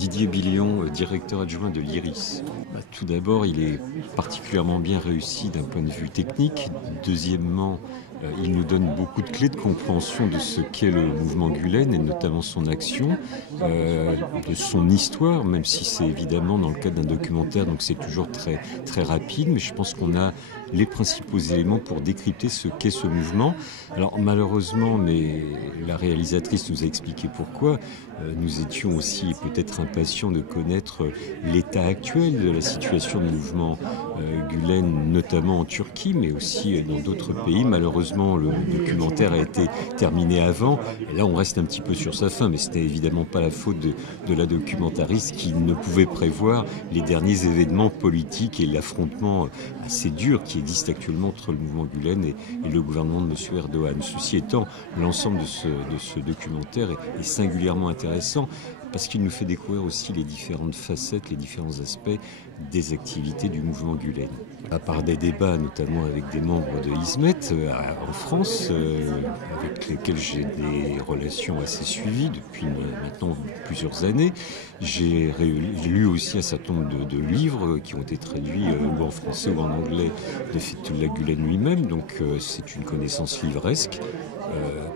Didier Billion, directeur adjoint de l'IRIS. Tout d'abord, il est particulièrement bien réussi d'un point de vue technique. Deuxièmement, il nous donne beaucoup de clés de compréhension de ce qu'est le mouvement Gülen et notamment son action, de son histoire, même si c'est évidemment dans le cadre d'un documentaire, donc c'est toujours très, très rapide, mais je pense qu'on a les principaux éléments pour décrypter ce qu'est ce mouvement. Alors malheureusement, mais la réalisatrice nous a expliqué pourquoi, nous étions aussi peut-être impatients de connaître l'état actuel de la situation du mouvement Gülen, notamment en Turquie, mais aussi dans d'autres pays. Malheureusement, le documentaire a été terminé avant. Et là, on reste un petit peu sur sa fin, mais ce n'est évidemment pas la faute de la documentariste qui ne pouvait prévoir les derniers événements politiques et l'affrontement assez dur qui existe actuellement entre le mouvement Gülen et le gouvernement de M. Erdogan. Ceci étant, l'ensemble de ce documentaire est singulièrement intéressant parce qu'il nous fait découvrir aussi les différentes facettes, les différents aspects des activités du mouvement Gülen. À part des débats, notamment avec des membres de Hizmet en France, avec lesquels j'ai des relations assez suivies depuis maintenant plusieurs années, j'ai lu aussi un certain nombre de livres qui ont été traduits ou en français ou en anglais de Fethullah Gülen lui-même, donc c'est une connaissance livresque.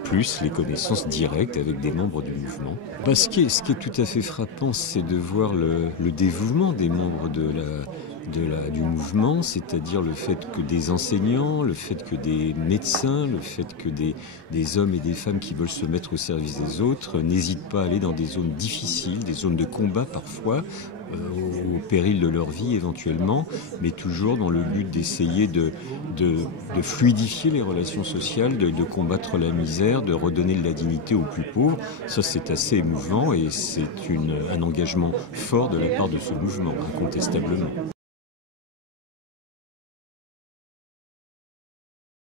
Plus les connaissances directes avec des membres du mouvement. Ce qui est tout à fait frappant, c'est de voir le dévouement des membres du mouvement, c'est-à-dire le fait que des enseignants, le fait que des médecins, le fait que des hommes et des femmes qui veulent se mettre au service des autres n'hésitent pas à aller dans des zones difficiles, des zones de combat parfois, au péril de leur vie éventuellement, mais toujours dans le but d'essayer de fluidifier les relations sociales, de combattre la misère, de redonner de la dignité aux plus pauvres. Ça, c'est assez émouvant et c'est un engagement fort de la part de ce mouvement, incontestablement.